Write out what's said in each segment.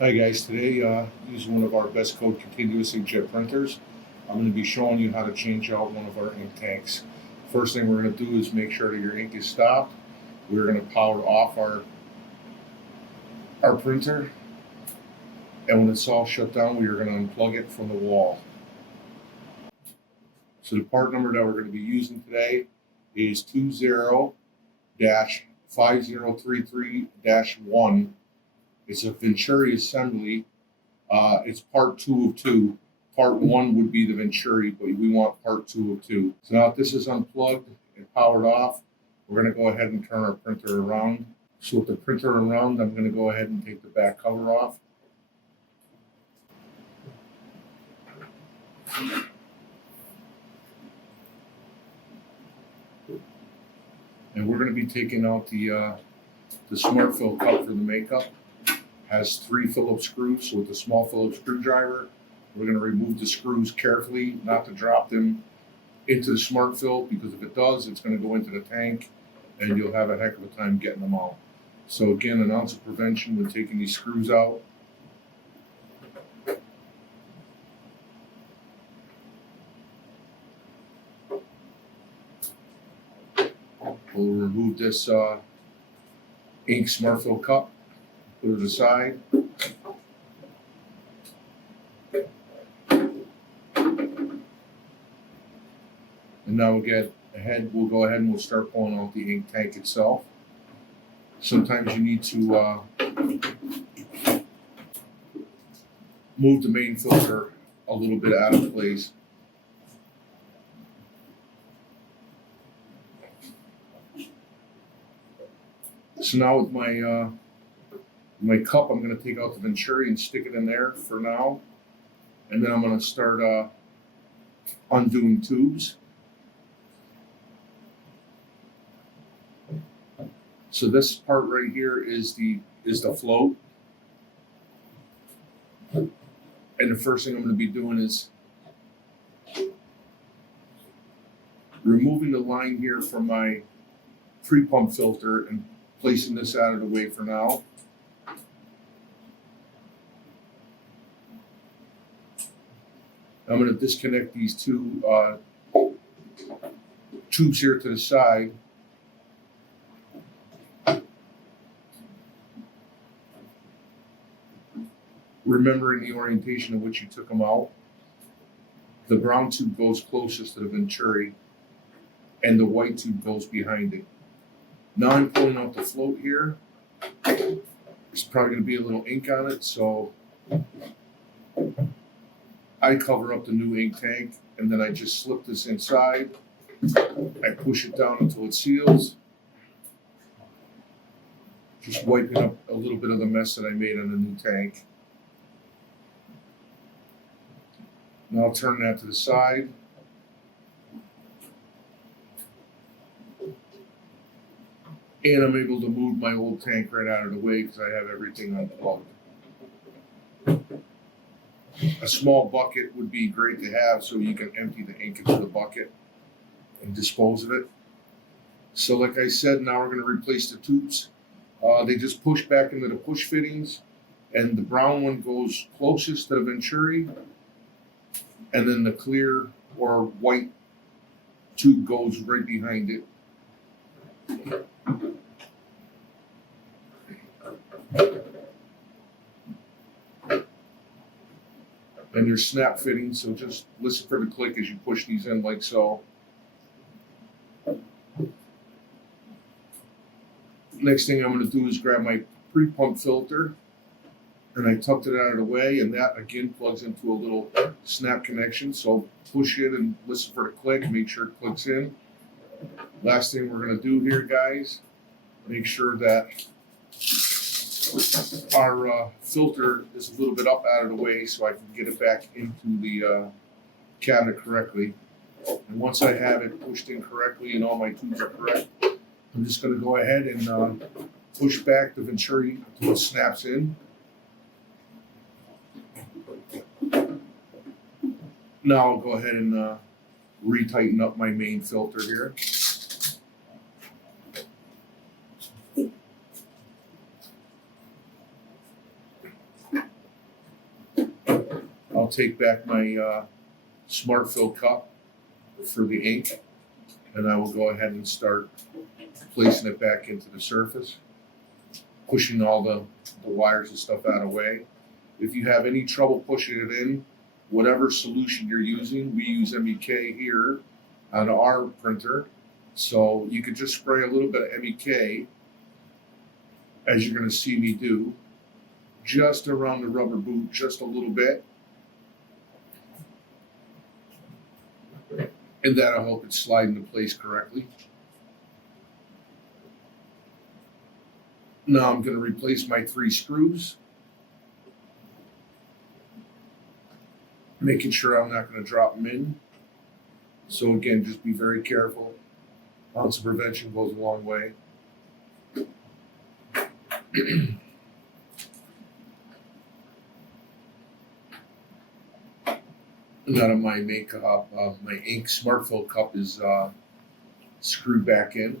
Hi guys, today using one of our BestCode continuous inkjet printers, I'm going to be showing you how to change out one of our ink tanks. First thing we're going to do is make sure that your ink is stopped. We're going to power off our printer, and when it's all shut down, we are going to unplug it from the wall. So the part number that we're going to be using today is 20-5033-1. It's a Venturi assembly. It's part 2 of 2. Part 1 would be the Venturi, but we want part 2 of 2. So now that this is unplugged and powered off, we're going to go ahead and turn our printer around. So with the printer around, I'm going to go ahead and take the back cover off. And we're going to be taking out the smart fill cup for the makeup. Has 3 Phillips screws, so with a small Phillips screwdriver, we're going to remove the screws carefully, not to drop them into the smart fill, because if it does, it's going to go into the tank and you'll have a heck of a time getting them out. So again, an ounce of prevention when taking these screws out. We'll remove this ink smart fill cup, put it aside. And now we'll go ahead and we'll start pulling out the ink tank itself. Sometimes you need to move the main filter a little bit out of place. So now with my cup, I'm going to take out the Venturi and stick it in there for now. And then I'm going to start undoing tubes. So this part right here is the float. And the first thing I'm going to be doing is removing the line here from my pre-pump filter and placing this out of the way for now. I'm going to disconnect these two tubes here to the side. Remembering the orientation in which you took them out. The brown tube goes closest to the Venturi and the white tube goes behind it. Now I'm pulling out the float here. There's probably going to be a little ink on it, so I cover up the new ink tank and then I just slip this inside. I push it down until it seals. Just wiping up a little bit of the mess that I made on the new tank. Now I'll turn that to the side. And I'm able to move my old tank right out of the way because I have everything unplugged. A small bucket would be great to have so you can empty the ink into the bucket and dispose of it. So like I said, now we're going to replace the tubes. They just push back into the push fittings, and the brown one goes closest to the Venturi, and then the clear or white tube goes right behind it. And they're snap fittings, so just listen for the click as you push these in like so. Next thing I'm going to do is grab my pre-pump filter, and I tucked it out of the way, and that again plugs into a little snap connection. So push it and listen for the click, make sure it clicks in. Last thing we're going to do here, guys, make sure that our filter is a little bit up out of the way so I can get it back into the cabinet correctly. And once I have it pushed in correctly and all my tubes are correct, I'm just going to go ahead and push back the Venturi until it snaps in. Now I'll go ahead and retighten up my main filter here. take back my Smart Fill cup for the ink, and I will go ahead and start placing it back into the surface, pushing all the wires and stuff out of the way. If you have any trouble pushing it in, whatever solution you're using, we use MEK here on our printer. So you could just spray a little bit of MEK, as you're going to see me do, just around the rubber boot, just a little bit. And that'll help it slide into place correctly. Now I'm going to replace my 3 screws, making sure I'm not going to drop them in. So again, just be very careful. Ounce of prevention goes a long way. Now that my my ink Smart Fill cup is screwed back in.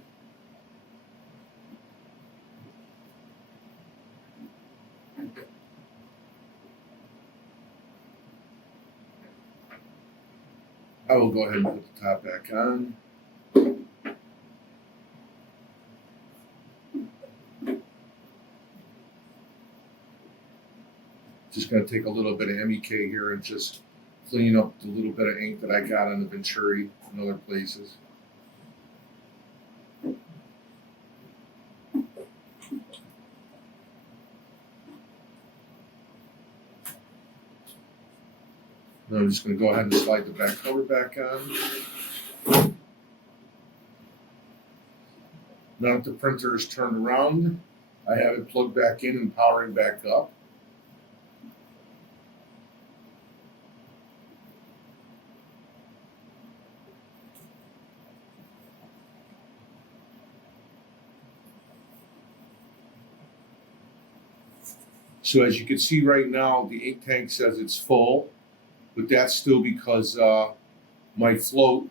I will go ahead and put the top back on. Just going to take a little bit of MEK here and just clean up the little bit of ink that I got on the Venturi and other places. Now I'm just going to go ahead and slide the back cover back on. Now that the printer is turned around, I have it plugged back in and powering back up. So as you can see right now, the ink tank says it's full, but that's still because my float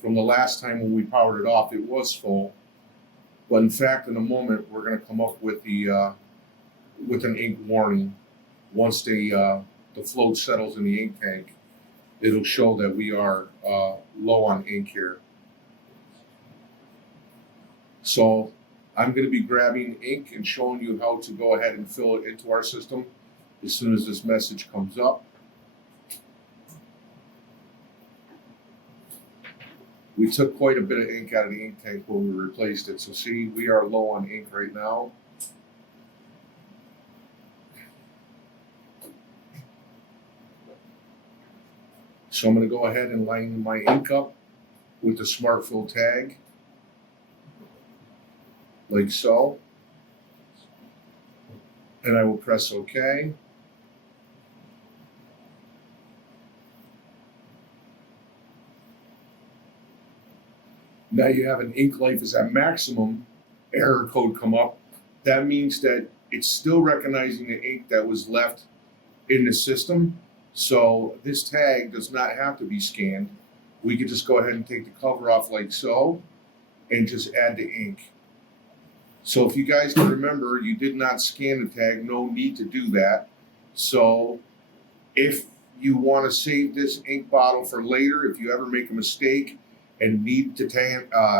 from the last time when we powered it off, it was full. But in fact, in a moment, we're going to come up with the with an ink warning. Once the float settles in the ink tank, it'll show that we are low on ink here. So I'm going to be grabbing ink and showing you how to go ahead and fill it into our system as soon as this message comes up. We took quite a bit of ink out of the ink tank when we replaced it. So see, we are low on ink right now. So I'm going to go ahead and line my ink up with the Smart Fill tag, like so. And I will press OK. Now you have an ink life is at maximum error code come up. That means that it's still recognizing the ink that was left in the system. So this tag does not have to be scanned. We could just go ahead and take the cover off like so and just add the ink. So if you guys can remember, you did not scan the tag, no need to do that. So if you want to save this ink bottle for later, if you ever make a mistake and need to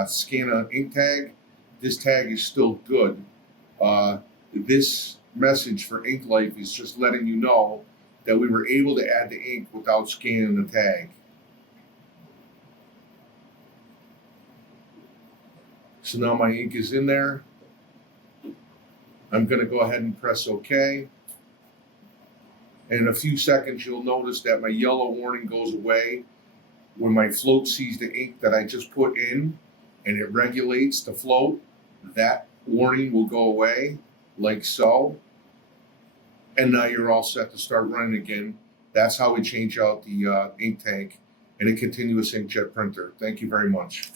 scan an ink tag, this tag is still good. This message for ink life is just letting you know that we were able to add the ink without scanning the tag. So now my ink is in there. I'm going to go ahead and press OK. And in a few seconds, you'll notice that my yellow warning goes away. When my float sees the ink that I just put in and it regulates the float, that warning will go away like so. And now you're all set to start running again. That's how we change out the ink tank in a continuous inkjet printer. Thank you very much.